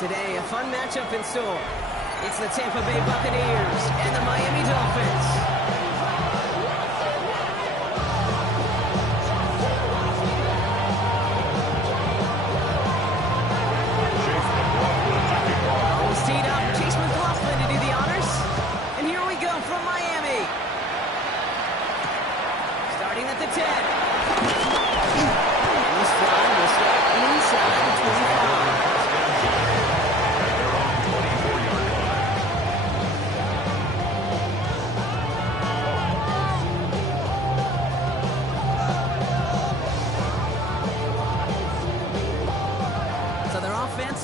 Today, a fun matchup in store. It's the Tampa Bay Buccaneers and the Miami Dolphins. Almost teed up, Chase McLaughlin to do the honors. And here we go from Miami. Starting at the 10. This fly will start inside the 25.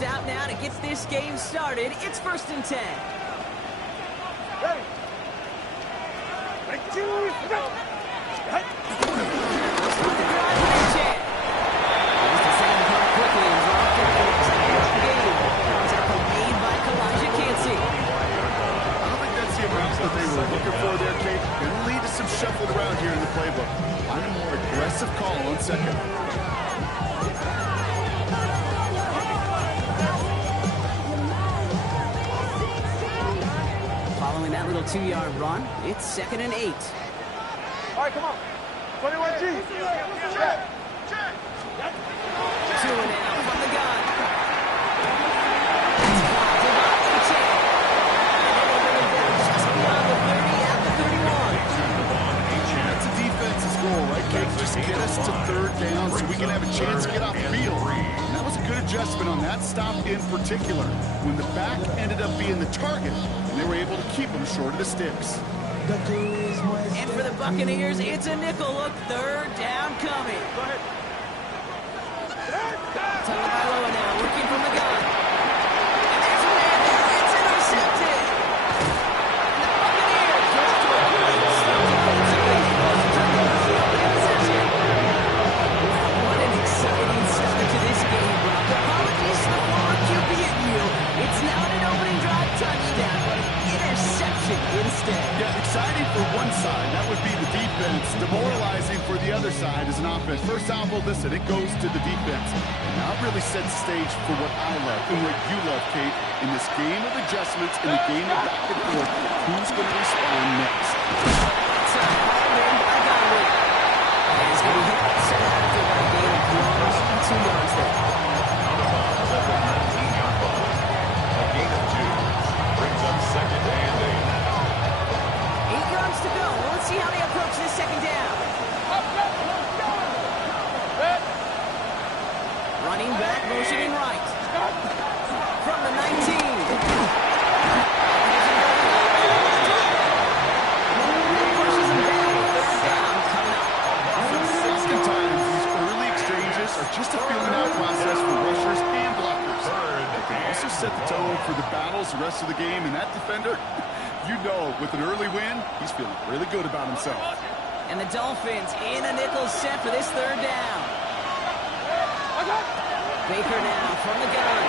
Out now to get this game started. It's 1st and 10. Ready. That they were looking for there, Kate. Going to lead to some shuffling around here in the playbook. I'm a more aggressive call on second. Following that little 2-yard run, it's 2nd and 8. All right, come on. 21G. Check. Check. 2 and out from the gun. That's a defense's goal, right, Kate? Just get us to 3rd down so we can have a chance to get off the field. And that was a good adjustment on that stop in particular, when the back ended up being the target, and they were able to keep them short of the sticks. And for the Buccaneers, it's a nickel look. 3rd down coming. Go ahead. Tagovailoa now working from the gun. And there's a man there. It's intercepted. And the Buccaneers go to a good start. What an exciting start to this game, Brock. Apologies to the former QB at you. It's not an opening drive touchdown, but an interception instead. Yeah, exciting for one side. That would be the defense. Demoralizing for the other side as an offense. First salvo, listen, it goes to the defense. Now it really sets the stage for what I love and what you love, Kate. In this game of adjustments, in the game of back and forth, who's going to respond next? It's a ball in by Godwin. And he's going to be hit set after about a gain of 2 yards there. A gain of 2 brings up 2nd and 8. 8 yards to go. Well, let's see how they approach this 2nd down. Running back, motioning right. From the 19. Pushes him down. 3rd down coming up. Oftentimes, these early exchanges are just a feeling out process for rushers and blockers. They can also set the tone for the battles the rest of the game, and that defender, you know, with an early win, he's feeling really good about himself. And the Dolphins in a nickel set for this 3rd down. Baker now from the gun.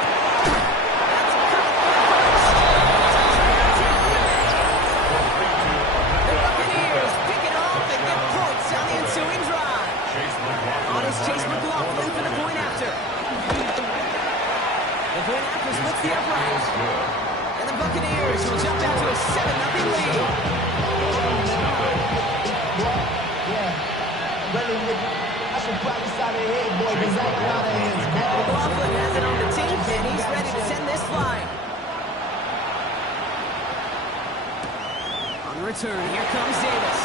The Buccaneers pick it off and get points on the ensuing drive. On is Chase McLaughlin for the point after. The point after splits the upright. And the Buccaneers will jump out to a 7-0 lead. I should probably start ahead, boy, because I ain't got hands. McLaughlin has it on the team, and he's ready to send this flying. On the return, here comes Davis.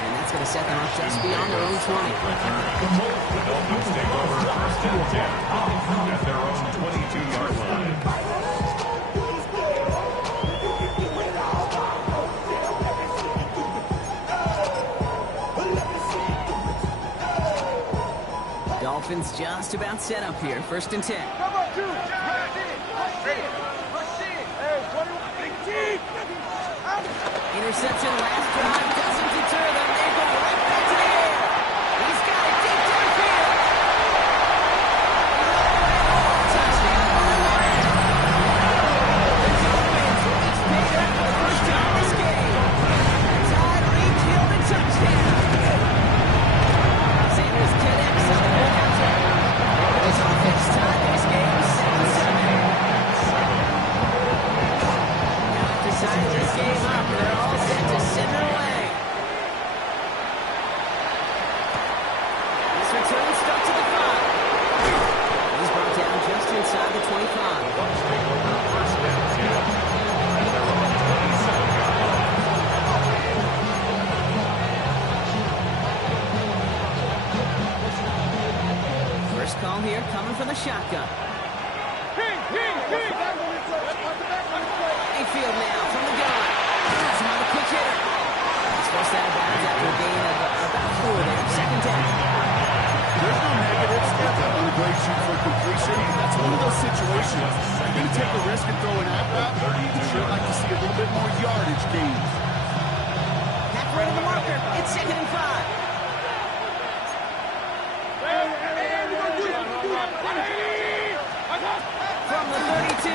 And that's going to set them up just beyond their own 20. The Dolphins take over 1st and 10 at their own 22-yard line. Dolphins just about set up here. 1st and 10. Come on, 2. Interception last drive doesn't deter them. They go right back to the air. He's got it deep downfield. Touchdown. The Dolphins will each pick up for the first time this game. Tyreek Hill the touchdown. Sanders 10X on the back. This offense tied this game from the shotgun. Mayfield now from the gun. That's another quick hitter. It's forced out of bounds after a gain of about 4 there. Second down. There's no negatives on the great shoot for completion. That's one of those situations. You're going to take a risk and throw an out route. You'd sure like to see a little bit more yardage gained. Halfway to the marker. It's 2nd and 5. From the 32.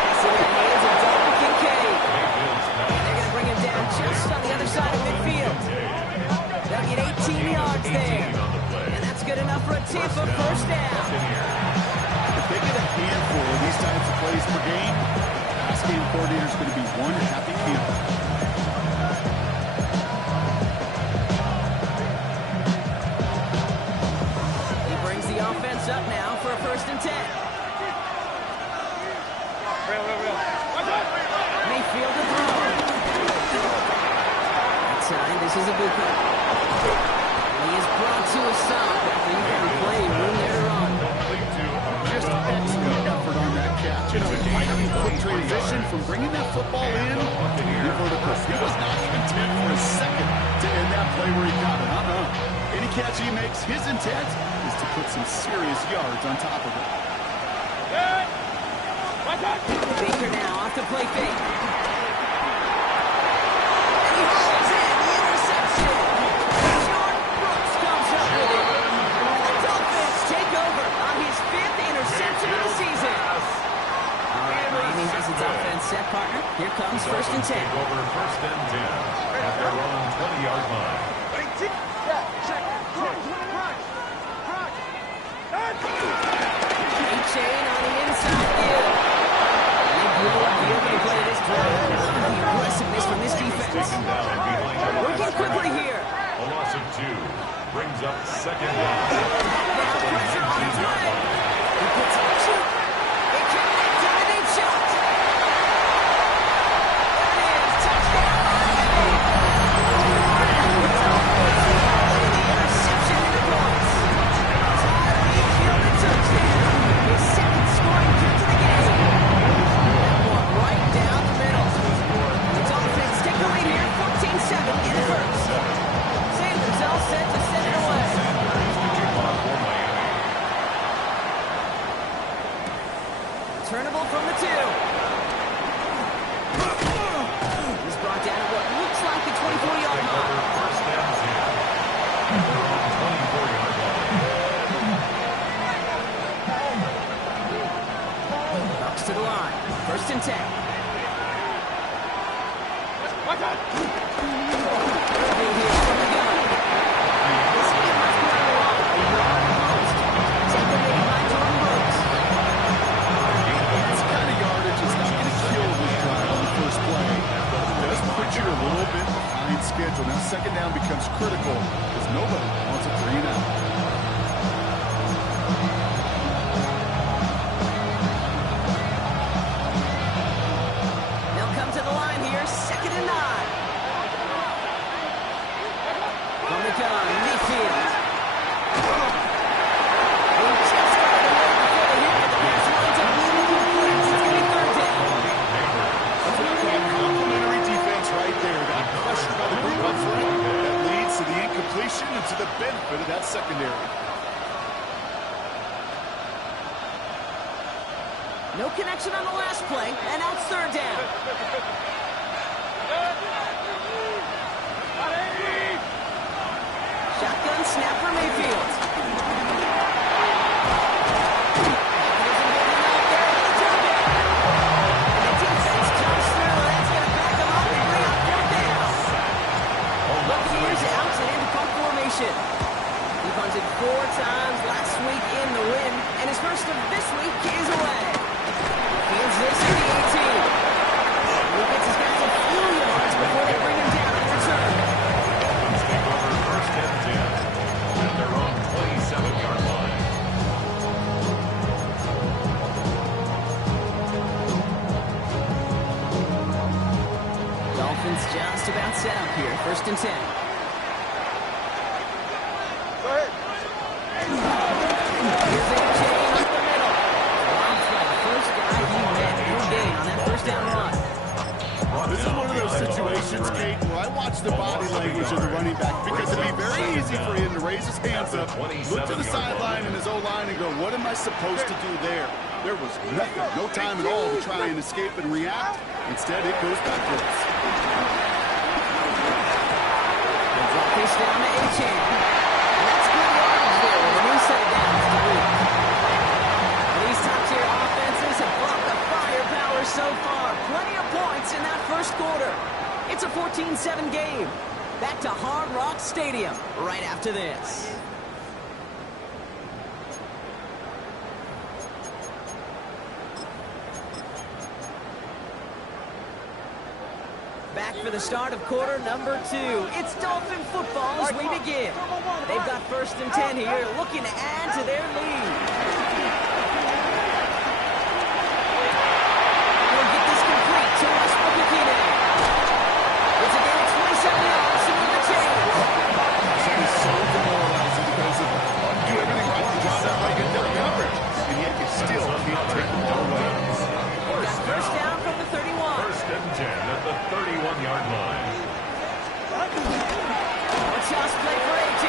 Pass in the hands of Dalton Kincaid. And they're going to bring him down just on the other side of midfield. They'll get 18 yards there. And that's good enough for a Tampa first down. If they get a handful of these types of plays per game, the pass game coordinator is going to be one happy camper. He brings the offense up now for a 1st and 10. Mayfield to throw. That time, this is Ibuka. He is brought to a stop after he had plenty of room there to run. Just excellent effort on that catch. You know, lightning quick transition from bringing that football in to the vertical. He was not content for a second to end that play where he got it. Any catch he makes, his intent is to put some serious yards on top of it. Baker now off the play fake. And he hauls in the interception. Jordan Brooks comes up with it. The Dolphins take over on his 5th interception of the season. All right, Miami has its offense set, partner. Here comes 1st and 10. Over 1st and 10 at their own 20-yard line. A-Chain on the inside view. They blew up the opening play of this drive. The aggressiveness from this defense. Taken down behind Working quickly here. a loss of 2 brings up 2nd down. Now pressure on his leg. He puts it cheap. They can make to the deep shot. There it is. Touchdown Miami. The interception into points. Mayfield a touchdown. His 2nd scoring kick to the game. That one right down the middle. The Dolphins take the lead here, 14-7 in the 1st. Sanders all set to send it away. Turnable from the 2. He's brought down at what looks like the 24-yard line. 1st and 10 at their own 24-yard line. Bucks to the line. 1st and 10. Irving here from the gun. This game must be on the line. A yard most. Taken in by Jordan Brooks. This kind of yardage is not going to kill this drive on the first play. It does put you a little bit behind schedule. Now 2nd down becomes critical because nobody wants a 3 and out. They'll come to the line here. 2nd and 9. From the gun, Mayfield. He just got it away before the hit, but the pass winds up being incomplete. It's going to be 3rd down. That's what I call complimentary defense right there. Got pressured by the group up front. That leads to the incompletion and to the benefit of that secondary. No connection on the last play, and now it's 3rd down. Shotgun snap for Mayfield. The defense comes through, and that's going to back them up and bring up 4th down. Buccaneers out and into punt formation. He punted 4 times last week in the win, and his first of this week is away. Fields this to the 18. He gets his guys a few yards before they bring him down in return. Dolphins take over 1st and 10 at their own 27-yard line. Dolphins just about set up here. 1st and 10. Go ahead. Here's look to the sideline and his O-line and go, what am I supposed to do there? There was nothing, no time at all to try and escape and react. Instead, it goes backwards. Fish down to Achan. That's good yardage there with a new set of downs to boot. These top-tier offenses have brought the firepower so far. Plenty of points in that first quarter. It's a 14-7 game. Back to Hard Rock Stadium right after this. Back for the start of quarter number 2. It's Dolphin football as we begin. They've got 1st and 10 here, looking to add to their lead. We'll get this complete to Westbrook Akine. It's a gain of 27 yards to move the chains. That is so demoralizing because of do everything right to draw that leg into the coverage, and yet you still can't take the ball away. Got 1st down from the 31. 1st and 10 at the 31-yard line. A toss play for AJ.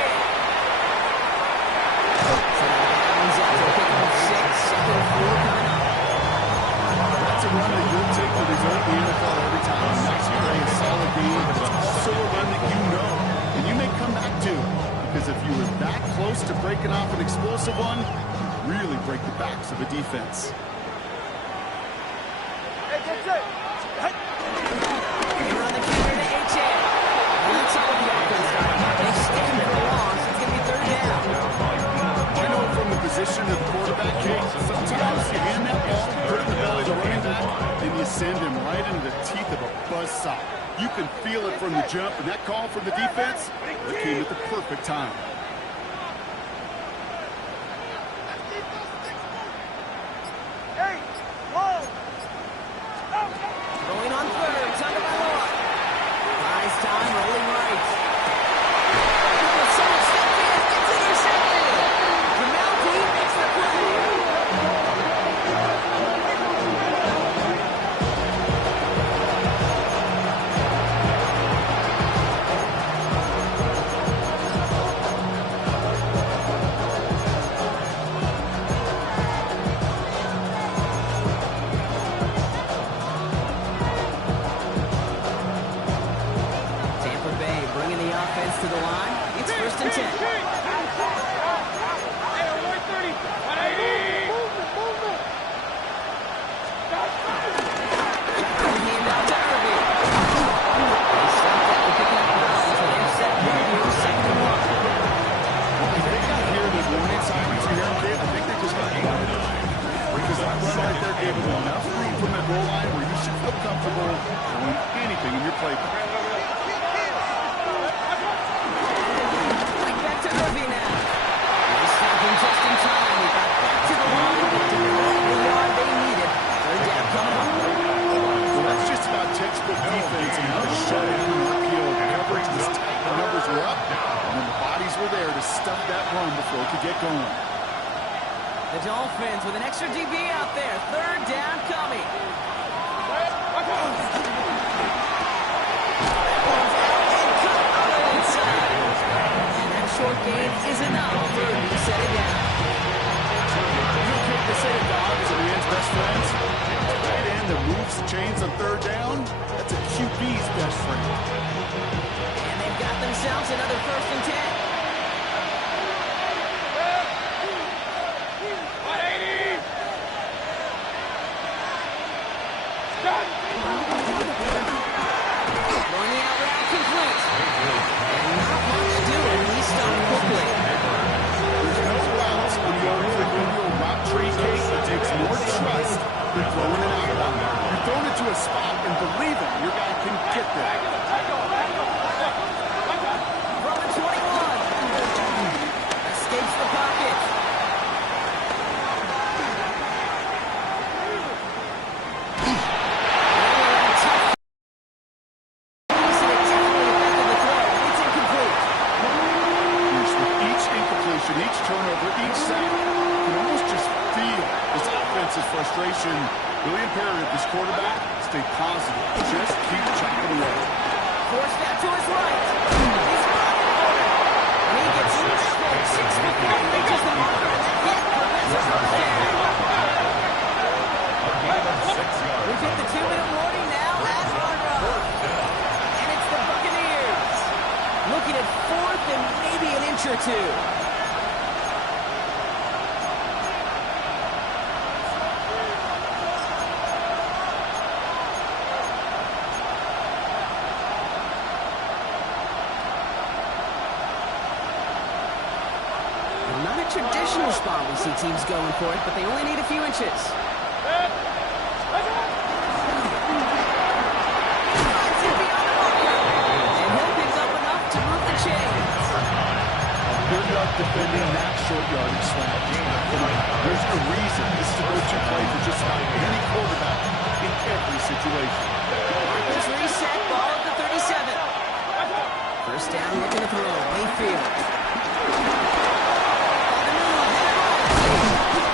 He's out for a pick of 6. 2nd and 4 coming up. That's a run that you'll take to result in the NFL every time. Nice play, a solid game, but it's also a run that you know, and you may come back to, because if you were that close to breaking off an explosive one, you really break the backs of a defense. Hey, get set. Hey. They run the counter to Achan. That's all the offense got. They're sticking for a loss. It's going to be 3rd down. I know from the position of the quarterback, Kate, sometimes you hand that ball, put it in the belly of the running back, and you send him right into the teeth of a buzzsaw. You can feel it from the jump, and that call from the defense, it came at the perfect time. Hey, whoa. Going on 3rd. Tucker by Lord. Buys time, rolling right. Someone stepped in. It's intercepted. Jamel Dean makes the play. Tampa Bay bringing the offense to the line. It's 1st and 10. Hey, 130. 180. Hand out to Irving. They stopped after picking up ground, so they're set right here, 2nd and 1. If they got here the warning sirens here, Kate, I think they just got 8 or 9. Because that run right there gave them enough room from that goal line where you should feel comfortable doing anything in your playbook. Right back to Irving now. They stopped him just in time. He got back to the line. Didn't get the yard they needed. 3rd down coming up. Well, that's just about textbook defense. And the shutdown and RPO coverage was tight. The numbers were up. And then the bodies were there to stuff that run before it could get going. The Dolphins with an extra DB out there. 3rd down coming. And that short gain is enough for a new set of down. You know, Kate, they say a dog is a man's best friend. A tight end that moves the chains on 3rd down, that's a QB's best friend. And they've got themselves another 1st and 10. 180. Stop. Throwing the out route complete. And not much doing. He stopped quickly. There's no routes when you go to a route tree, Kate. It takes more trust than throwing it out route. You're throwing it to a spot and believing your guy can get there. From the 21. Escapes the pocket. Each turnover, each sack, you can almost just feel this offensive frustration. Really imperative this quarterback stay positive. Just keep chopping away. Forced that to his right. He's running for it. And he gets 6 6 before he reaches the marker, and that hit prevents a first down. We've hit the 2-minute warning now at Hard Rock. And it's the Buccaneers looking at 4th and maybe an inch or two. Not a traditional spot we see teams going for it, but they only need a few inches. Good luck defending that short yardage slant. There's a reason this is a go-to play for just about any quarterback in every situation. Marcus reset, ball at the 37. First down, looking to throw. Mayfield.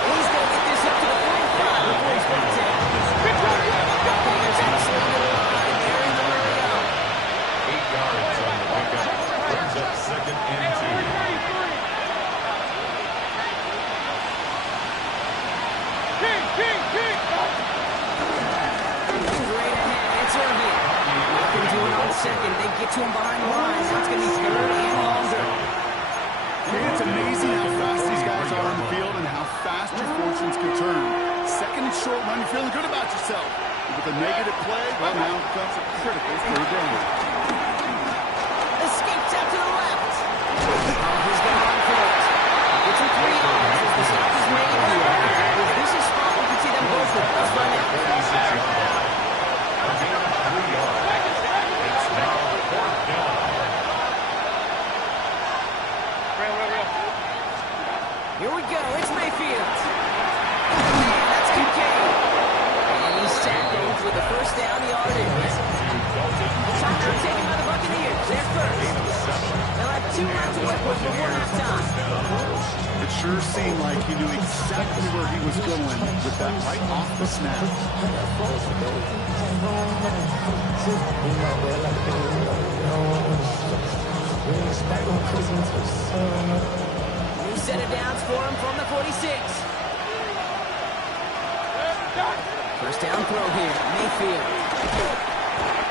He's going to get this up to the 45 before he's brought down. Buccaneers absolutely to the line. They're in the hurry up. 8 yards on the pickup. Brings up 2nd and 2. Second, they get to him behind the line. Now it's going to be 3rd and longer. It's amazing how fast these guys are on the field and how fast your fortunes can turn. 2nd and short run, you're feeling good about yourself. With a negative play, well, now it becomes a critical 3rd down. Escapes out to the left. Oh, he's going to run for it. Gets him 3 yards as the stop is made here. If this is spot, we can see them both with us right now. 36 yards. A gain of 3 yards. It's now 4th down. Here we go. It's Mayfield. And that's Kincaid. And he's tackled with the first down yardage. Timeout taken by the Buccaneers. They're first. They'll have 2 rounds to work with before halftime. It sure seemed like he knew exactly where he was going with that right off the snap. New set of downs for him from the 46. First down throw here. Mayfield.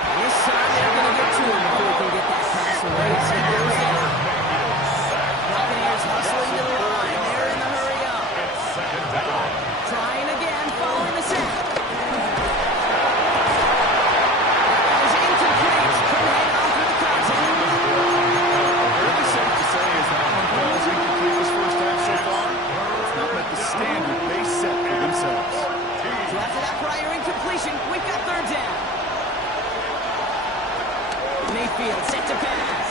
And this time they're going to get to him before he can get that pass away. So he goes down. Buccaneers hustling to the line. They're in the hurry up. Trying again following the sack. That was incomplete. Couldn't hang on through the contact. Really safe to say is that one ball is incomplete this first half so far. It's not met the standard they set for themselves. So after that prior incompletion, we've got 3rd down. Mayfield set to pass.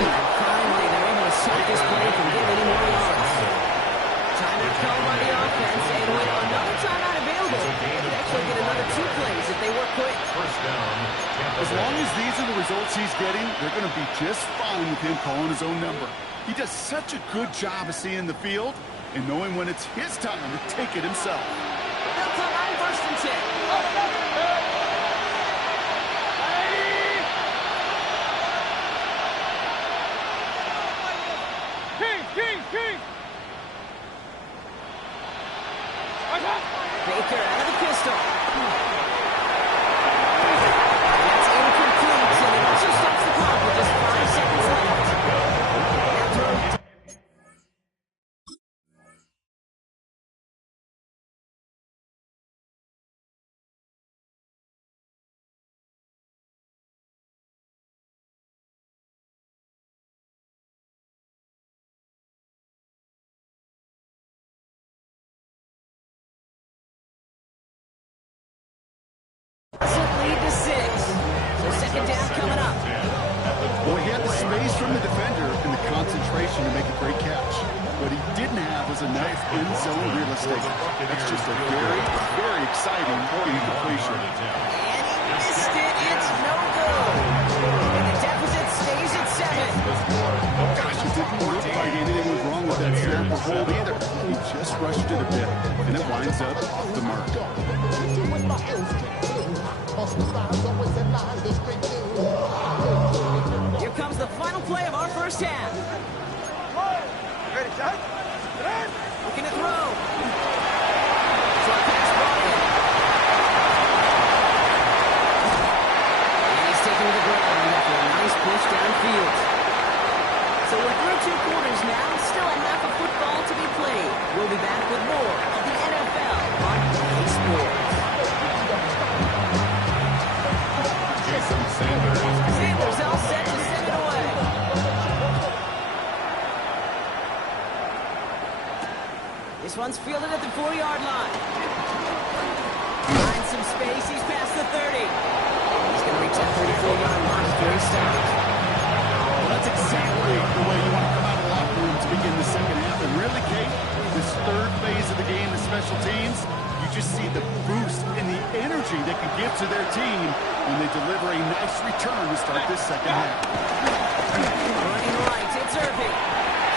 And finally, they're able to stop this play from getting any more yards. Timeout called by the offense, and with another timeout available, they could actually get another 2 plays if they work quick. First down. As long as these are the results he's getting, they're going to be just fine with him calling his own number. He does such a good job of seeing the field and knowing when it's his time to take it himself. They'll come on 1st and 10. Baker out of the pistol. That's incomplete, and it also stops the clock with just 5 seconds left. Now throw. Lead to 6. So 2nd down coming up. Well, he had the space from the defender and the concentration to make a great catch. What he didn't have was enough end zone real estate. That's just a very, very exciting incompletion. And he missed it. It's no good. And the deficit stays at 7. Gosh, it didn't look like anything was wrong with that snap or hold either. He just rushed it a bit, and it winds up off the mark. Here comes the final play of our first half. Ready, shot. Looking to throw. Short pass brought in. And he's taken to the ground after a nice push downfield. So we're through 2 quarters now. Still a half of football to be played. We'll be back with more of the NFL on EA Sports. Jason Sanders. Sanders all set to send it away. This one's fielded at the 4-yard line. Finds some space. He's past the 30. He's going to reach that 34-yard line before he stops. Well, that's exactly the way you want to come out of the locker room to begin the second half. And really, Kate, this third phase of the game, the special teams, you just see the boost and the energy they can give to their team when they deliver a nice return to start this second half. Running right, it's Irving.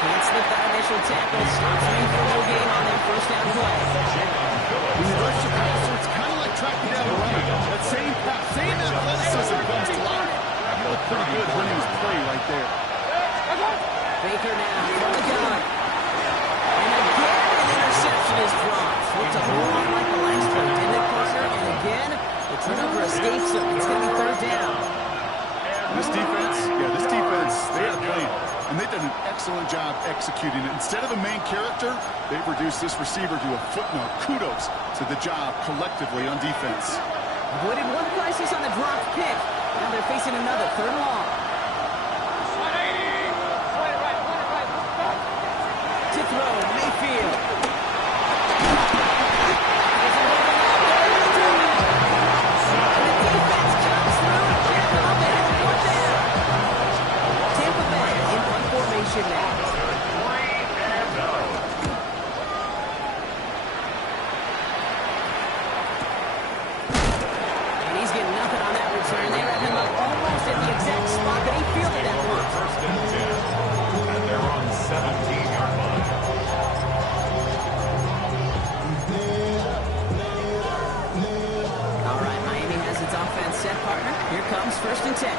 Can't slip that initial tackle. Stops me for no gain on that first down play. When you rush the passer, it's kind of like tracking down a runner. That same pass, same athleticism comes to life. You look pretty good running his play right there. Baker now from the gun. And again, an interception is dropped. Looked a whole lot like the last one, didn't it, partner? And again, the turnover escapes him. It's going to be third down. This defense, they had a plan. And they've done an excellent job executing it. Instead of a main character, they've reduced this receiver to a footnote. Kudos to the job collectively on defense. Avoided one crisis on the dropped pick. Now they're facing another third and long. To throw, Mayfield. Now. And he's getting nothing on that return. They wrap him up almost at the exact spot that he fielded that one. First and 10. And they're on 17-yard line. All right, Miami has its offense set, partner. Here comes first and 10.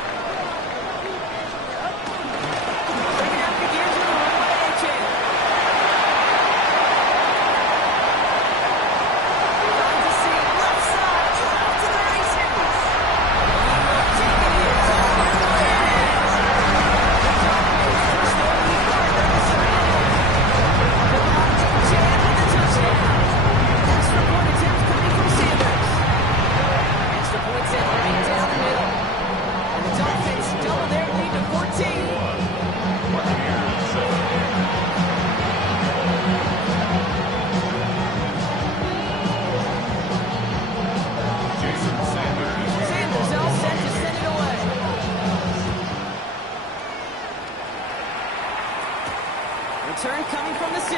Return coming from the 6.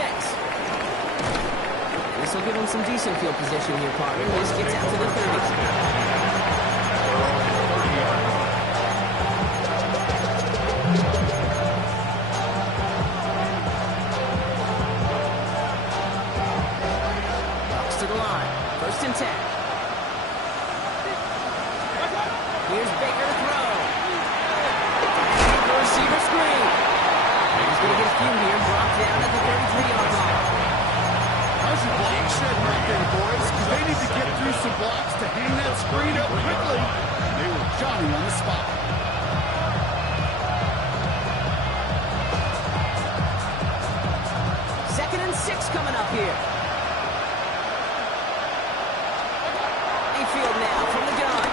This will give him some decent field position here, partner. This gets out to the 30. Box to the line. First and 10. Here's Baker to throw. Receiver screen. He's going to get a few here, brought down at the 33-yard line. How's your block shed right there, boys? Because they need to get through some blocks to hang that screen up quickly. They were Johnny on the spot. Second and 6 coming up here. Mayfield now from the gun.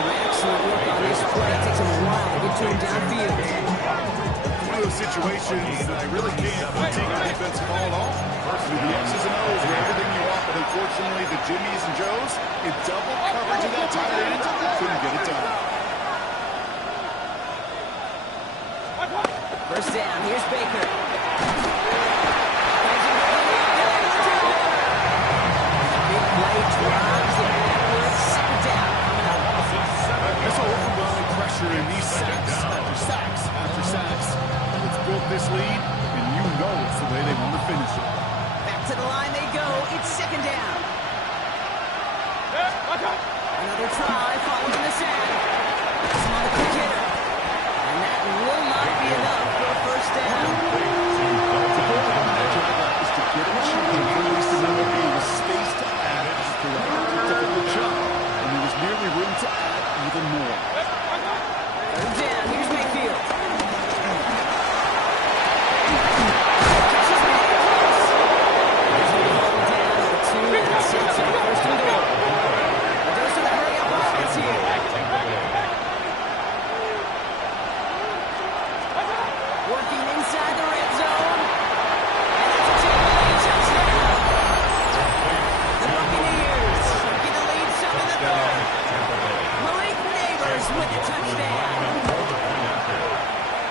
Excellent work on this play. It takes him a while to get to him downfield. One of those situations that I really can't critique the defensive ball at all. With the X's and O's where everything you want, but unfortunately the Jimmies and Joes in double coverage of that tight end couldn't get it done. First down. Here's Baker. Big play drives it backwards. Second down coming up. This overwhelming pressure in these sacks after sacks after sacks. It's built this lead, and you know it's the way they want to finish it. Back to the line they go. Another try, follows in the sand. Some on the quick hitter. And that will not be enough for a first down. The goal of that drive is to get a chance to release the number B with space to add throughout the difficult shot. And there was merely room to add even more. Third down, here's Mayfield. Working inside the red zone. And it's a touchdown. The Buccaneers get the lead 7-3. Malik Neighbors with the touchdown.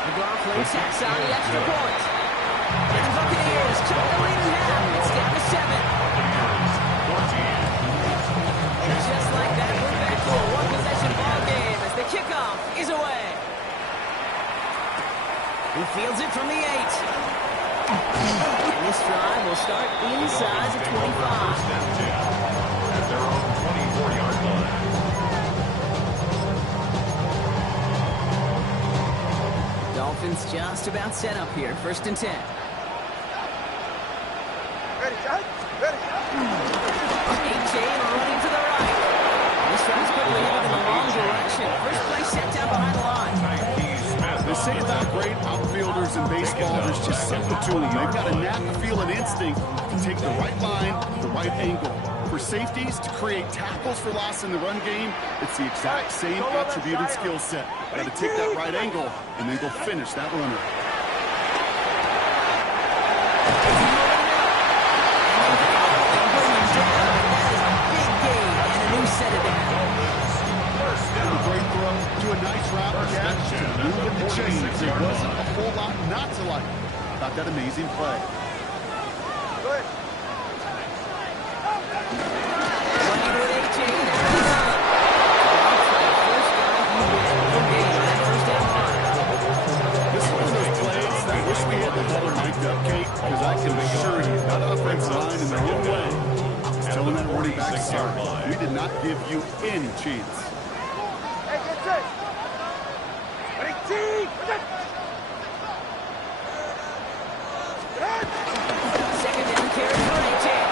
McLaughlin tacks on the extra point. And the Buccaneers cut the lead in half. It's down to 7. And just like that, we're back to a one-possession ball game as the kickoff is away. He fields it from the 8. And this drive will start inside the 25. At their own 24-yard line. Dolphins just about set up here. 1st and 10. Ready, shot? Ready, shot? A-Chain running to the right. This drive's quickly headed in the wrong direction. First play set down behind the line. They say about great outfielders in baseball, there's just something to them. They've got a knack, feel, and instinct to take the right line, the right angle. For safeties, to create tackles for loss in the run game, it's the exact same attributed skill set. Got to take that right angle and then go finish that runner. Do a nice route catch, moving the chains. There wasn't a whole lot not to like about that amazing play. Go ahead. This is one of those plays that I wish we had the better mic'd up, Kate, because I can assure you that offensive line in their own way is telling that running back, sorry, we did not give you any chance. Hey, get set. Ready, team. Second down carry for A-Chain.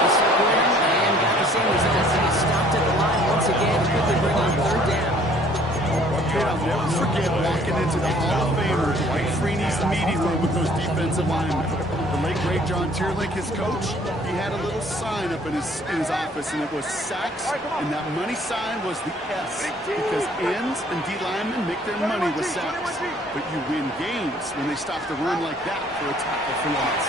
He circled in and got the same result. He stopped at the line once again to quickly bring on 3rd down. Kate, I'll never forget walking into the Hall of Famer Dwight Freeney's meeting room with those defensive linemen. The late great John Tierlink, his coach, he had a little sign up in his office, and it was sacks, and that money sign was the S, because ends and D linemen make their money with sacks. But you win games when they stop the run like that for a tackle for loss.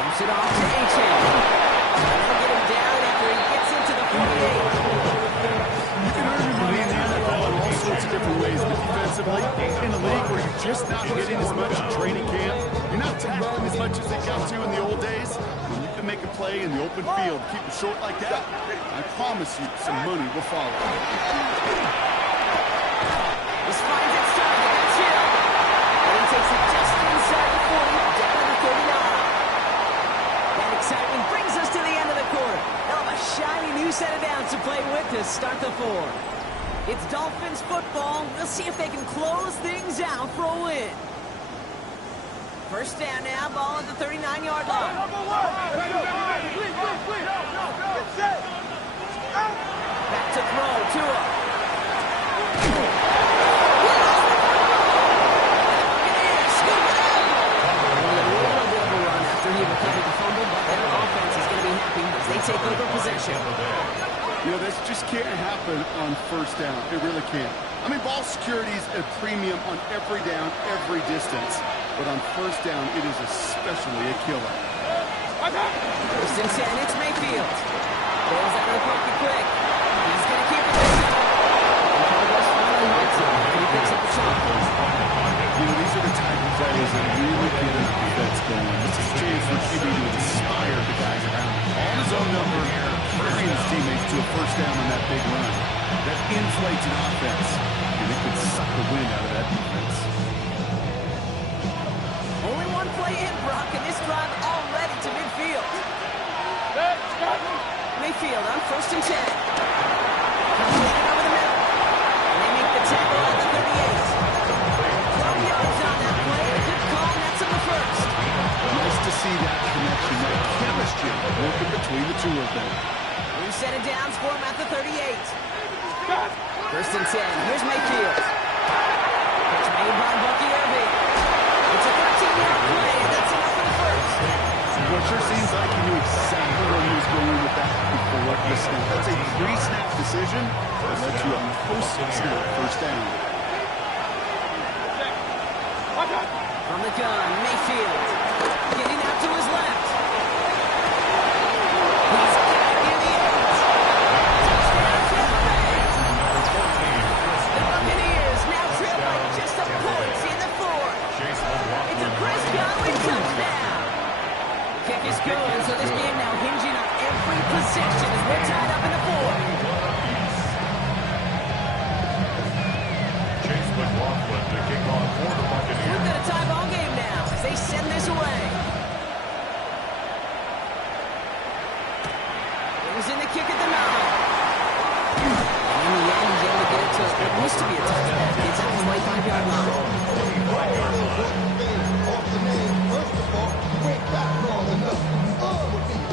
Dumps it off to A-Chain. They'll get him down after he gets into the 48. You can earn your money in the NFL in all sorts of different ways, but defensively, in a league where you're just not hitting as much in training camp, you're not tackling as much as they got to in the old days, when you can make a play in the open field, keep it short like that, I promise you some money will follow. This finds its target. That's Hill. And he takes it just inside the 40, down to the 39. That excitement brings us to the end of the quarter. They'll have a shiny new set of downs to play with to start the 4. It's Dolphins football. We'll see if they can close things out for a win. First down now, ball at the 39-yard line. Back to throw, Tua. After he recovered the fumble, but their offense is going to be happy as they take over possession. You know, this just can't happen on first down. It really can't. I mean, ball security is a premium on every down, every distance. But on first down, it is especially a killer. First and 10, it's Mayfield. Ball's out of the pocket quick. He's going to keep it this time. And Carlos finally hits him. And he picks up the shot. You know, these are the type of plays that really get an offense going. This is a chance for QB to inspire the guys around him. On his own number, carrying his teammates to a first down on that big run. That inflates an offense, and it could suck the wind out of that defense. Only one play in, Brock, and this drive already to midfield. Mayfield on 1st and 10. Completed over the middle. And they make the tackle at the 38. 12 yards on that play. A good call, and that's on the first. Nice to see that connection, that chemistry working between the two of them. We set it down for him at the 38. 1st and 10. Here's Mayfield. Pitch made by Bucky Irving. It's a 13-yard play, and that's enough for the first. Well, it sure seems like he knew exactly where he was going with that before the snap. That's a pre-snap decision that led to a post-snap first down. From the gun, Mayfield. Getting out to his left. He's back in the end. Touchdown, Tampa Bay. The Buccaneers now trail by just a point in the fourth. It's a Chris Godwin touchdown. Kick is good, so this game now hinging on every possession as we're tied up in the fourth. Chase McLaughlin to kick off for the Buccaneers. We've got a tie ball game now as they send this away. Brings in the kick at the 9. And in the end, he's able to get it to what used to be a touchdown. It's at the 25-yard line.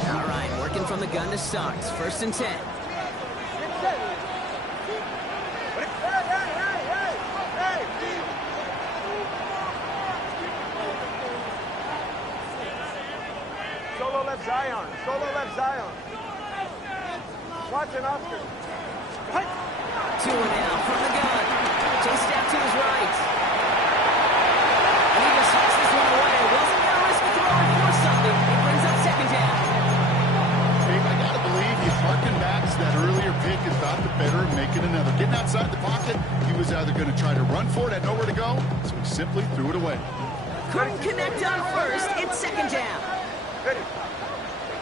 All right, working from the gun to start. 1st and 10. Solo left Zion. Solo left Zion. Watch an Oscar. Right. 2 and out from the gun. Chased out to his right. And he just tossed this one away. Wasn't going to risk a throw and force something. It brings up 2nd down. Dave, I gotta believe he harkened back to that earlier pick and thought the better of making another. Getting outside the pocket, he was either going to try to run for it, had nowhere to go, so he simply threw it away. Couldn't connect on first. It's 2nd down. Ready.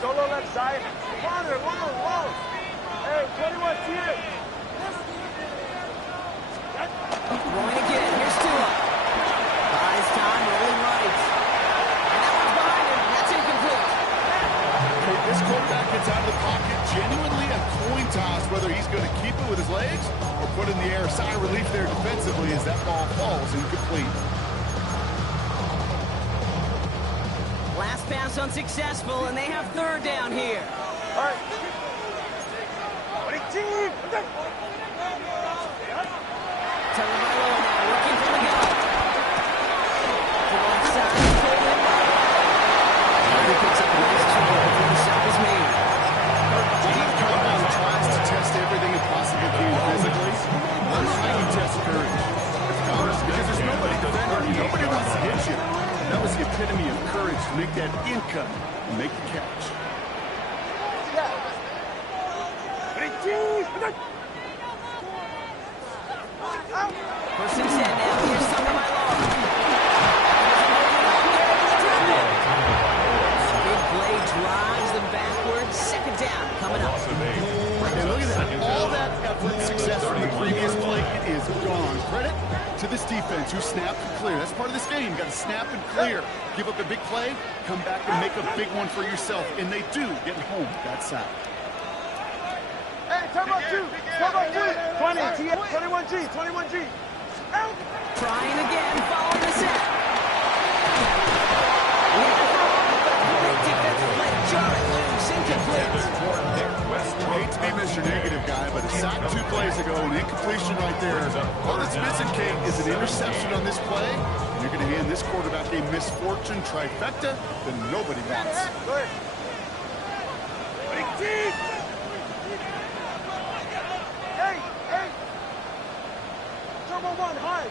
Solo left Zion. Water, long. Hey, 21 here. Throwing again. Here's Tua. Buys time, rolling right. And that one's behind him. That's incomplete. Okay, this quarterback gets out of the pocket, genuinely a coin toss, whether he's going to keep it with his legs or put it in the air. Sigh of relief there defensively as that ball falls incomplete. Last pass unsuccessful, and they have 3rd down here. All right. Team. Tagovailoa now working from the gun. To the left side, pulled in by he picks up a nice chunk before the stop is made. Dean Cunningham tries to test everything he possibly can physically. Let's see him test courage. Because there's nobody defending you. Nobody wants to hit you. That was the epitome of courage to make that in-cut and make the catch. First and 10 now. Here's Tagovailoa. Big play drives them backwards. 2nd down coming up. And look at that. All that effort, success from the previous play, it is gone. Credit to this defense who snapped and clear. That's part of this game. You got to snap and clear. Give up a big play, come back and make a big one for yourself. And they do get home that side. Hey, turn about 2. 20, 21G, 21G. Out. Trying again, following the set. Great defensive play. Jarring loose, incomplete. Hate to be Mr. Negative guy, but a sack 2 plays ago, an incompletion right there. All that's missing, Kate, is an interception on this play. And you're going to hand this quarterback a misfortune trifecta that nobody wants. Go ahead. Hey. Turbo 1, high.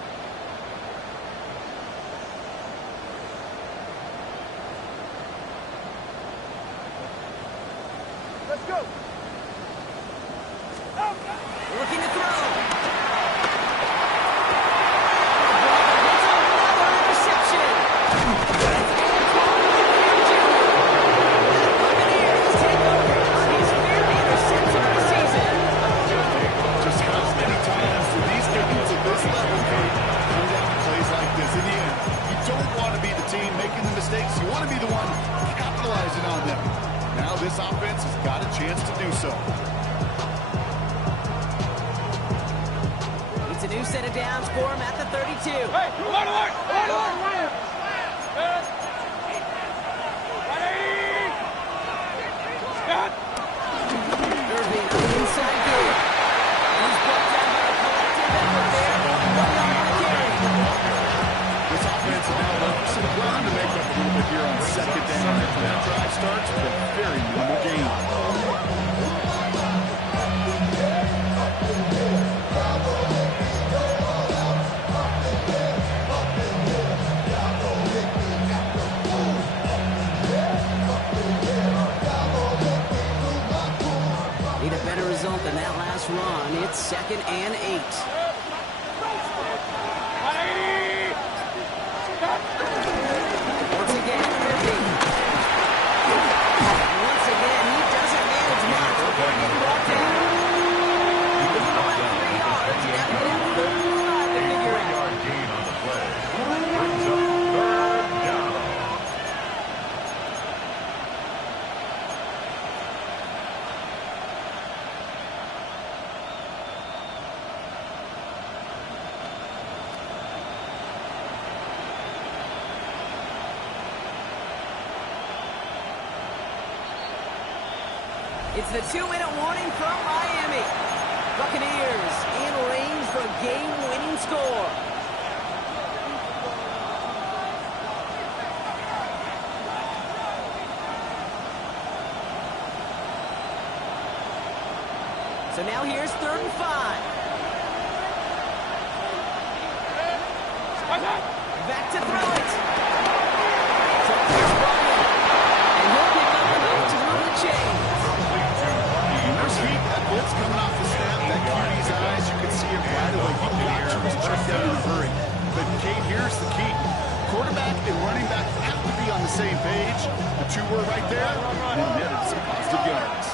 Let's go. Looking to throw. Interception. Buccaneers take over on his 5th interception of the season. Just how many times do these games at this level, Kate, come down to plays like this? In the end, you don't want to be the team making the mistakes. You want to be the one capitalizing on them. Now this offense offense has got a chance to do so. It's a new set of downs for him at the 32. Hey, alert, alert, alert, alert! Irving on the inside game. He's brought down by a collective effort there. 1 yard on the carry. This offense has now left some ground to make up a little bit here on second down after that drive starts with a very minimal gain. Need a better result than that last run. It's 2nd and 8. Once again, Irving. Once again, he doesn't manage much before getting brought down. About 3 yards. Now we have 35 to figure out. Yard gain on the play. Brings up 3rd down. It's the 2-minute warning from Miami. Buccaneers in range for a game-winning score. So now here's 3rd and 5. Back to throw it. So here's Ryan. And he'll pick up enough to move the chains. There's heat. That blitz coming off the snap. That QB's eyes, you can see it right away. He got to his check down in a hurry. But, Kate, here's the key. Quarterback and running back have to be on the same page. The two were right there and netted some positive yards.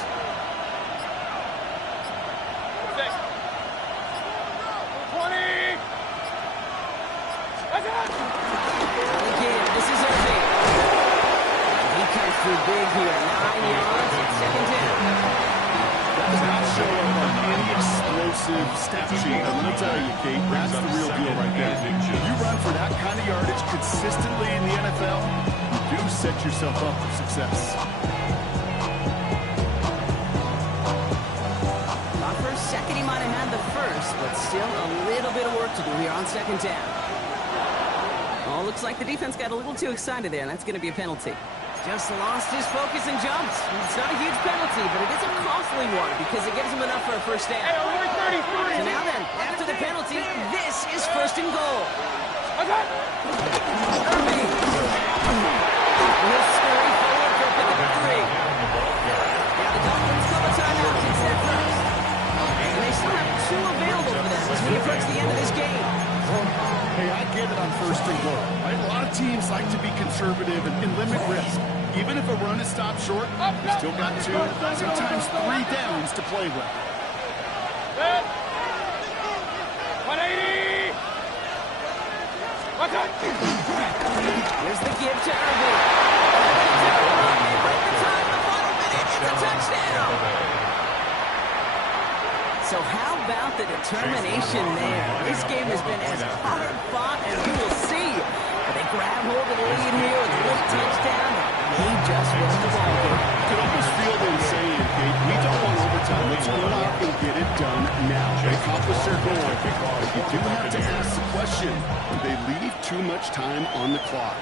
Again, this is Irving. He comes through big here. 9 yards and 2nd down. Does not show up on any explosive stat sheet. But let me tell you, Kate, that's the real deal right there. If you run for that kind of yardage consistently in the NFL, you do set yourself up for success. Not for a second, he might have had the first, but still a little bit of work to do here on 2nd down. Oh, looks like the defense got a little too excited there, and that's going to be a penalty. Just lost his focus and jumped. It's not a huge penalty, but it is a costly one because it gives him enough for a first down. So now then, after the penalty, this is 1st and goal. Irving. He'll scurry forward for a pick up 3. Now the Dolphins call a timeout since their first. And they still have 2 available for them as we approach the end of this game. Hey, I get it on 1st and goal. Right? A lot of teams like to be conservative and limit risk. Even if a run is stopped short, you've still got 2, sometimes 3 downs to play with. 180! What's up? Here's the give to Irving. They break the tie in the final minute. It's a touchdown. So how about the determination there? This game has been as hard fought as we will see. But they grab hold of the lead here with a late touchdown. They just win the ball game. You could almost feel them saying, Kate, we don't want overtime. Let's go out and get it done now. They accomplish their goal. But you do have to ask the question, do they leave too much time on the clock?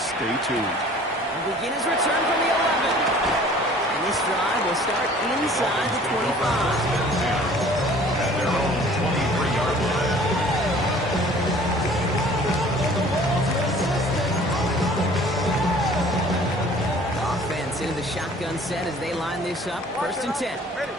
Stay tuned. And begin his return from the 11. And this drive will start inside the 25. At their own 23-yard line. Offense into the shotgun set as they line this up. 1st and 10. Ready.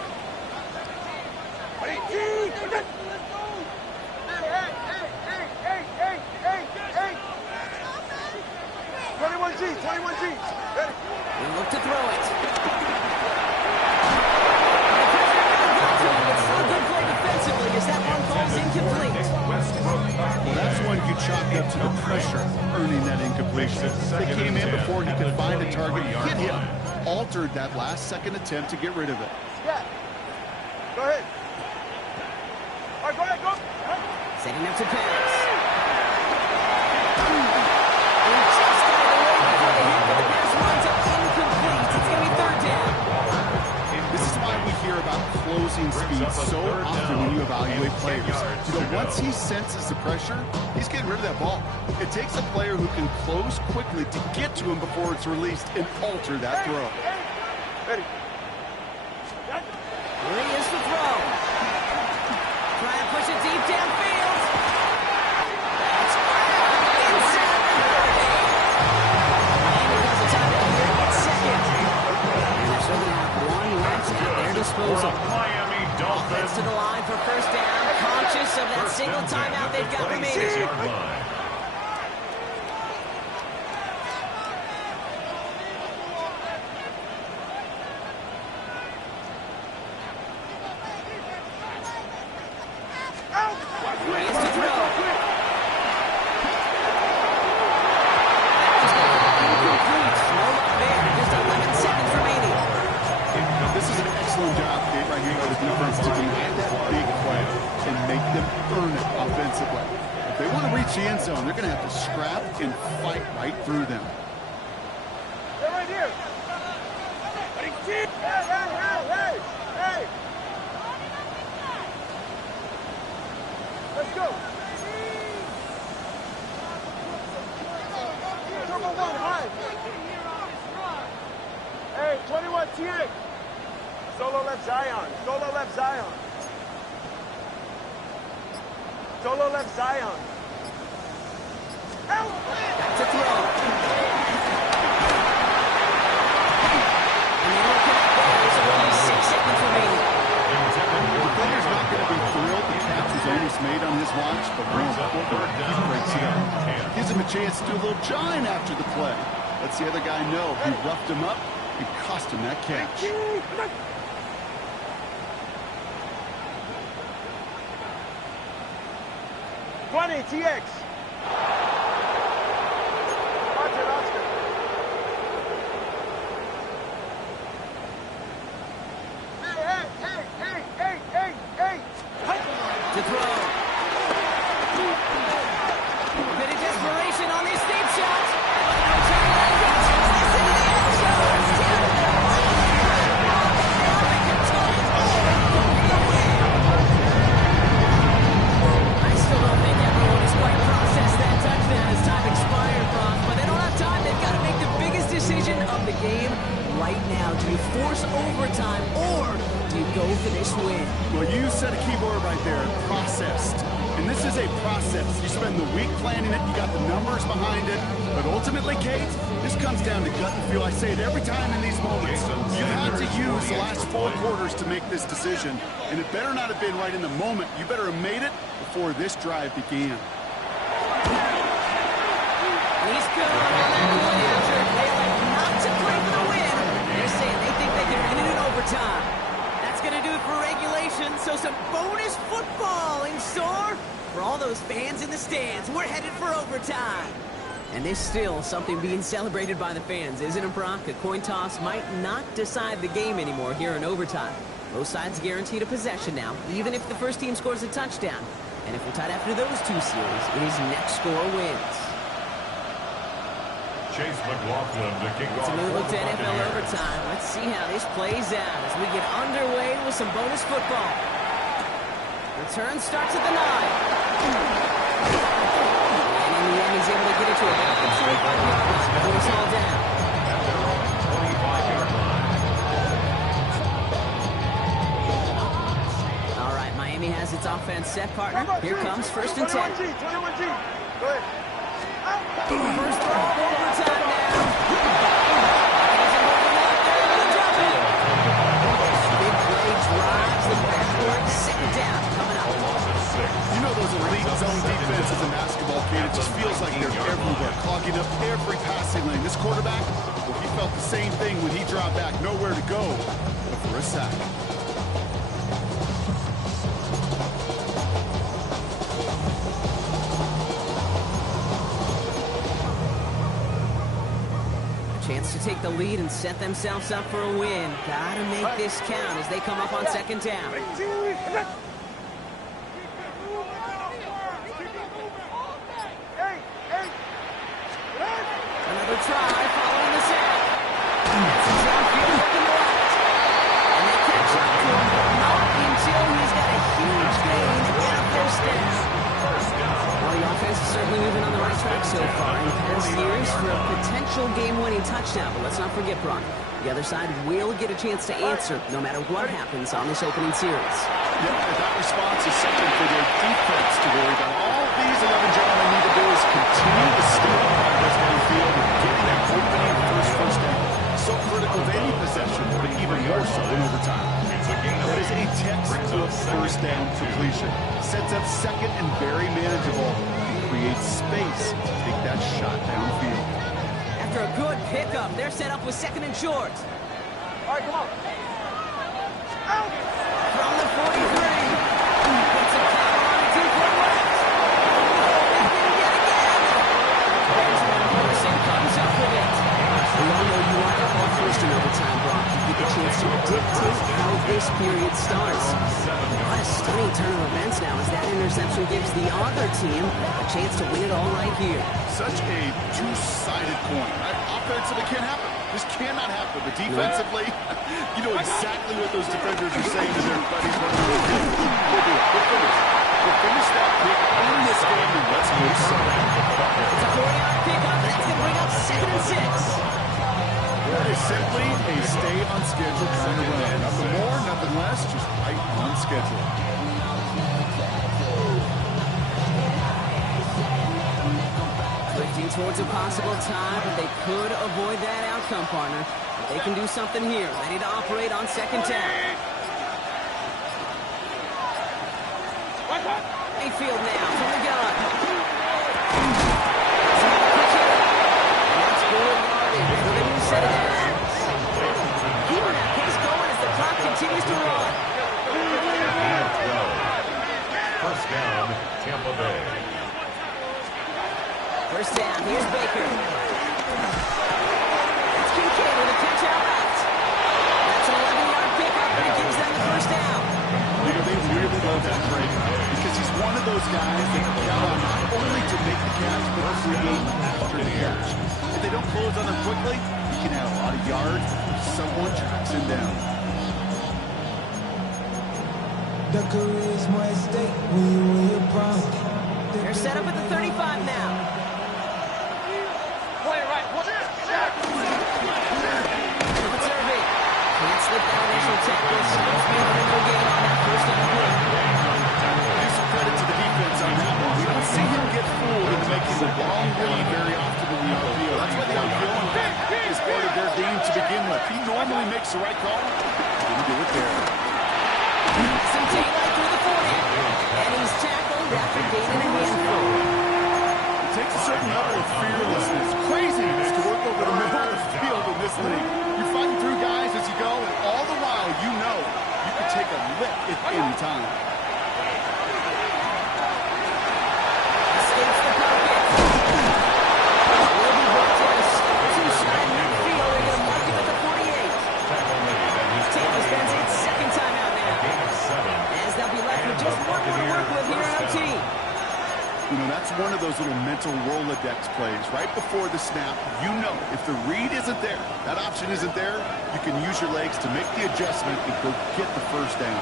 21G, 21G. Ready. They look to throw it. It's still a good play defensively as that one falls incomplete. Well, that's one you chalk up to the pressure, earning that incompletion. They came in before he could find a target, hit him. altered that last-second attempt to get rid of it. Yeah. Go ahead. All right, go ahead, go. Setting up to pass. He just got it away before the hit, but the pass winds up incomplete. It's going to be third down. This is why we hear about closing speed so often when you evaluate players. You know, once he senses the pressure, he's getting rid of that ball. It takes a player who can close quickly to get to him before it's released and alter that throw. Ready. Here he is to throw. Trying to push it deep downfield. That's grabbed inside the 30. Miami has a timeout here at second. And they're still going to have one left at their disposal. Miami Offense Dolphins. to the line for first down. Conscious of that single timeout they've got remaining. 26-yard line. Here he is to throw. Incomplete. No luck there. Just 11 seconds remaining. This is an excellent job, Kate, right here by the defense to command that big play and make them earn it offensively. If they want to reach the end zone, they're going to have to scrap and fight right through them. They're right here. Hey. Let's go. Number 1, high. Hey, 21 TX. Solo left Zion. Solo left Zion. Solo left Zion. Help! Back to throw. And they don't connect there. There's only 6 seconds remaining. The player's not going to be thrilled the catch was almost made on his watch, but more important, he breaks it up. Gives him a chance to do a little jawing after the play. Lets the other guy know he roughed him up and cost him that catch. 20 TX. Oscar. Hey. To throw. Bit of desperation on these deep shots. No turning that hit. It's in the end zone. It's I still don't think everyone has quite processed that touchdown as time expired, Bronx, but they don't have time. They've got to make the biggest decision of the game right now. Do you force overtime or do you go for this win? Well, you said a key word right there, processed. And this is a process. You spend the week planning it, you got the numbers behind it, but ultimately, Kate, this comes down to gut and feel. I say it every time in these moments. You've had to use the last 4 quarters to make this decision, and it better not have been right in the moment. You better have made it before this drive began. He's good on that play after. They like not to play for the win. They're saying they think they can win it in overtime. That's going to do it for regulation, so some bonus football in store for all those fans in the stands. We're headed for overtime. And there's still something being celebrated by the fans, isn't it, Brock? A coin toss might not decide the game anymore here in overtime. Both sides guaranteed a possession now, even if the first team scores a touchdown. And if we're tied after those 2 series, it is next score wins. Chase McLaughlin to kick It's off. a move for to the NFL Buccaneers. overtime. Let's see how this plays out as we get underway with some bonus football. Return starts at the 9. And in the end, he's able to get it to about the 25 yards before it's all down. At their own 25-yard line. All right, Miami has its offense set, partner. Here comes 1st and 10. 21G. Go ahead. First throw of overtime now. Doesn't hold him up there. Gonna drop it. Big play drives the backward. 2nd down coming up. You know those elite zone defenses in basketball, Kate, it just feels like they're everywhere, clogging up every passing lane. This quarterback, well, he felt the same thing when he dropped back, nowhere to go but for a sack. take the lead and set themselves up for a win. Gotta make this count as they come up on second down. Another try following the sack. It's a downfield looking left. And they catch up to him, but not until he's got a huge gain and a first down. Well, the offense is certainly moving on the right track so far in past years for a potential game-winning touchdown. But let's not forget, Brock, the other side will get a chance to answer no matter what happens on this opening series. Yeah, that response is something for their defense to worry about. All these 11 gentlemen need to do is continue to stay on this field and getting that opening first down. So critical to any possession, but even more so in overtime. That is a textbook first down completion. Sets up second and very manageable. And creates space to take that shot downfield. After a good pickup, they're set up with second and short. All right, come on. From the 43. Puts a cover on a deep-foot left. Yet again. Benjamin Morrison comes up with it. We all know you want that ball first in overtime, Brock. You get the chance to dictate how this period starts. What a stunning turn of events now as that interception gives the other team a chance to win it all right here. Such a two-sided coin. Right? Offensively, it can't happen. This cannot happen. But defensively, you know exactly what those defenders are saying to their buddies. We'll do it. We'll finish that pick in this game, and let's go second. It's a 40-yard pickup. That's going to bring up 2nd and 6. That is simply a stay-on-schedule kind of run. Nothing more, nothing less, just right on schedule. Drifting towards a possible tie, but they could avoid that outcome, partner. But they can do something here. Ready to operate on second down. Mayfield now from the gun. That's good yardage for the new set of downs. Keeping that pace going as the clock continues to run. First down, Tampa Bay. First down, here's Baker. It's Kincaid with a catch out left. That's an 11-yard pickup, and it gives them the first down. You know, they really love that break because he's one of those guys that can count on not only to make the catch, but to create after the catch. If they don't close on him quickly, he can have a lot of yards if someone tracks him down. The career is more at stake when you win your prime. They're set up at the 35 now. Play right. Observing. Can't slip that initial tackle. Still making no gain on that first down play. Give some credit to the defense on that one. We don't see him get fooled into making the wrong read very often in the outfield. That's why the outfield is part of their game to begin with. He normally makes the right call. Didn't do it there. Some daylight through the 40. And he's tackled after gaining a handful. It takes a certain level of fearlessness, craziness to work over the middle of the field in this league. You're fighting through guys as you go, and all the while you know you can take a lick at any time. Escapes the pocket. Will be brought to a stop too shy midfield. They're going to mark him at the 48. Tampa spends its second time out now. As they'll be left with just one more to work with here in OT. You know, that's one of those little mental Rolodex plays. Right before the snap, you know if the read isn't there, that option isn't there, you can use your legs to make the adjustment and go get the first down.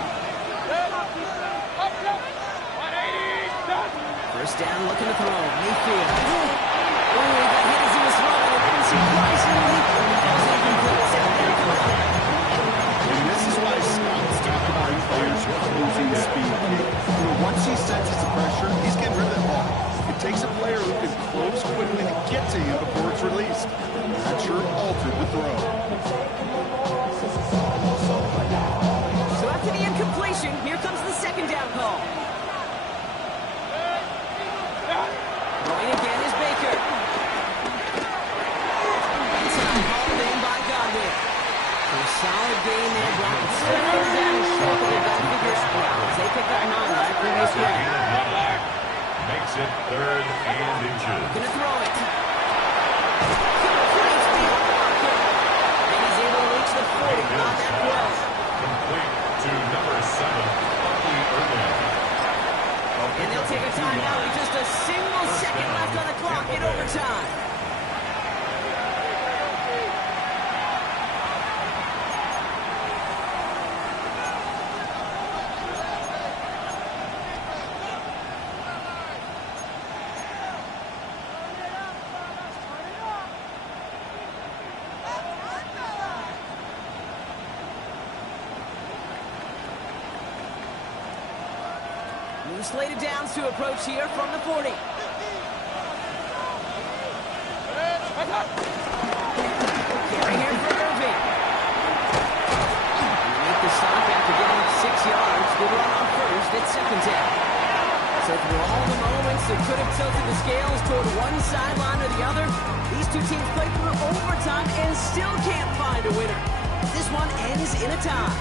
First down, looking to throw. Mayfield. Oh, he got hit as he was throwing. And then surprisingly, he goes incomplete. Second down coming up. And this is why scouts talk about players closing speed. You know, once he senses the pressure, he's getting rid of that ball. It takes a player who can close quickly to get to him before it's released. That sure altered the throw. So after the incompletion, here comes the second down call. Throwing again is Baker. Inside, hauled in by Godwin. For a solid game there, Brock. It's still third down and short, but they've got to figure out now as they pick up 9 on that previous play. Makes it 3rd and inches. Gonna throw it. Completes beyond Walker. on that play. Complete to number 7, Buckley Irving. And they'll take a timeout with just a single second left on the clock in overtime. Slated downs to approach here from the 40. Carry here for Irving. Make the stop after getting 6 yards. Good run on first. It's second down. So through all the moments that could have tilted the scales toward one sideline or the other, these two teams played through overtime and still can't find a winner. This one ends in a tie.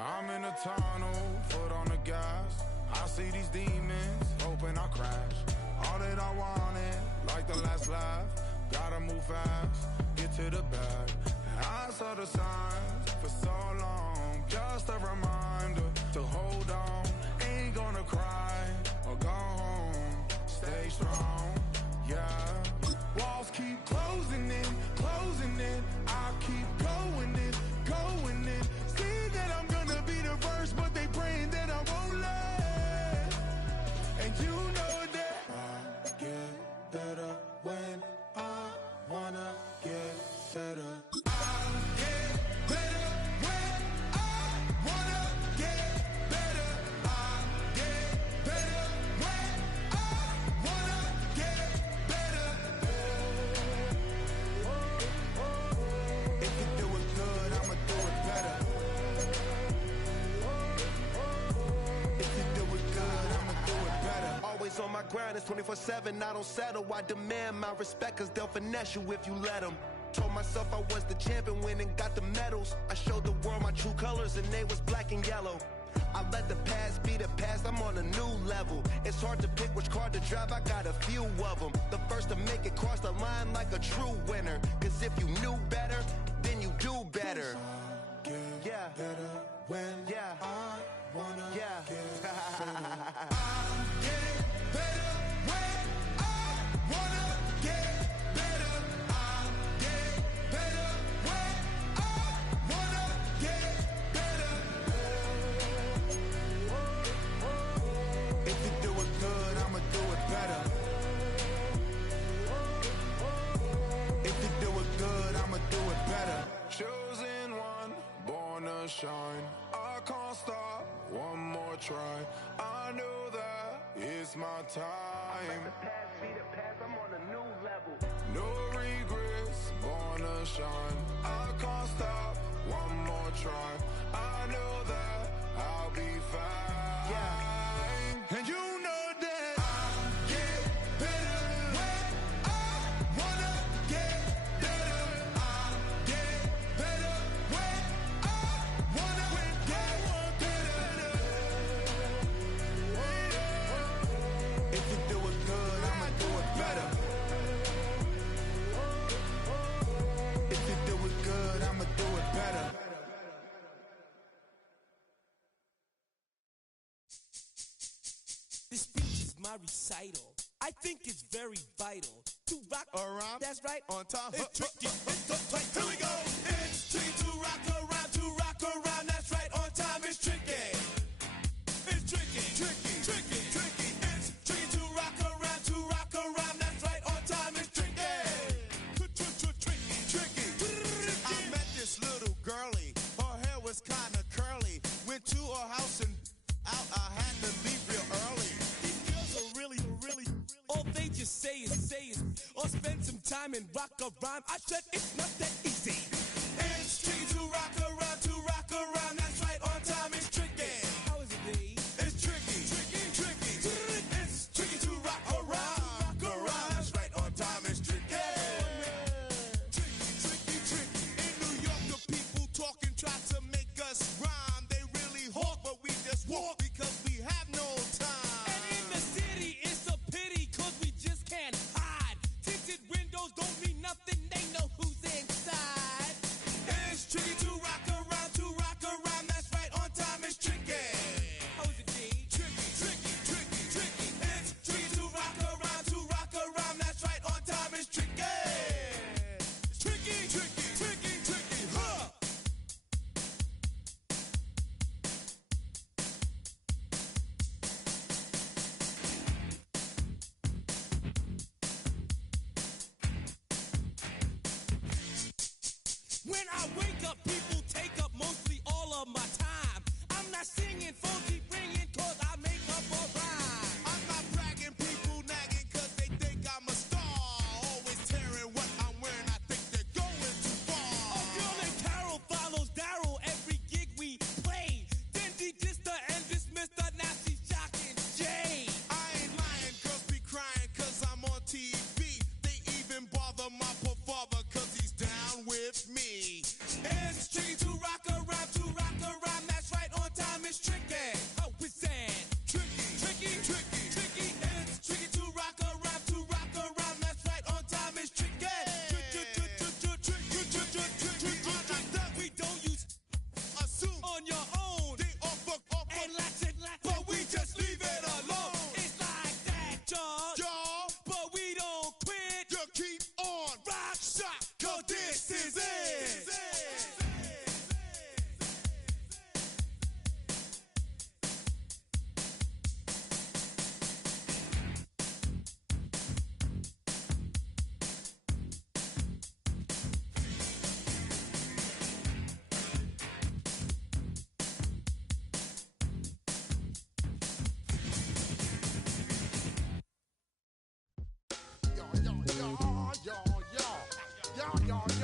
I'm in a tunnel, foot on the gas. I see these demons, hoping I crash. All that I wanted, like the last laugh. Gotta move fast, get to the bag. And I saw the signs for so long. Just a reminder to hold on. Ain't gonna cry or go home. Stay strong, yeah. Walls keep closing in, closing in. I keep going in, going in. See that I'm gonna be the first, but they praying that I won't let. And you know that I get better when I wanna get better. I get better when I wanna get better. I get better when I wanna get better. If you do it good, I'ma do it better. If you do it good, I'ma do it better. Always on my grind, it's 24/7, I don't settle. I demand my respect, cause they'll finesse you if you let them. Told myself I was the champion, went and got the medals. I showed the world my true colors and they was black and yellow. I let the past be the past, I'm on a new level. It's hard to pick which car to drive, I got a few of them. The first to make it cross the line like a true winner. Cause if you knew better, then you do better. Yeah. Better when I wanna Yeah. get better. I get better when I wanna get better. I get better when I wanna get better. If you do it good, I'ma do it better. If you do it good, I'ma do it better. Chosen one, born to shine. I can't stop, one more try. I know that it's my time. The past be the past, I'm on a new level. No regrets, born to shine. I can't stop, one more try. I know that I'll be fine. Yeah. And you know that I get better when I wanna get better. I get better when I wanna get better. If you do it good, I'ma do it better. If you do it good, I'ma do it better. This speech is my recital. I think it's very vital to rock around. That's right. On time. It's tricky. It's so tight. Here we go. It's tricky to rock around. To rock around. That's right. On time. It's tricky. It's tricky. Tricky. Tricky. Tricky. It's tricky to rock around. To rock time and rock a rhyme. I said it's not that easy. It's tricky to rock around. That's right, on time it's tricky. How is it, D? It's tricky. It's tricky to rock around. That's right, on time it's tricky. Tricky. In New York, the people talking try to make us rhyme. They really hawk, but we just walk because we have no time. And in the city, it's a pity, cause we just can't hide. Tinted windows don't mean nothing, they know who's inside. It's tricky to rock around. That's right, on time it's tricky. How is it, D? Tricky. It's tricky to rock around. That's right, on time it's tricky. Tricky, huh? When I wake up, people take up mostly all of my time. I'm not singing, phone keep ringing, cause I make up a rhyme. I'm not bragging, people nagging, cause they think I'm a star. Always tearing what I'm wearing, I think they're going too far. A girl named Carol follows Daryl every gig we play. Then dissed her and dismissed her, now she's shocking Jay. I ain't lying, girls be crying, cause I'm on TV. They even bother my poor father, cause he's down with me. It's tricky to rock around. That's right, on time it's tricky. How is that? Tricky. It's tricky to rock around. That's right, on time it's tricky. We don't use assume on your own. They offer and latch it, but we just leave it alone. It's like that, y'all. But we don't quit. You keep on rock shot, cause this is it. Yo.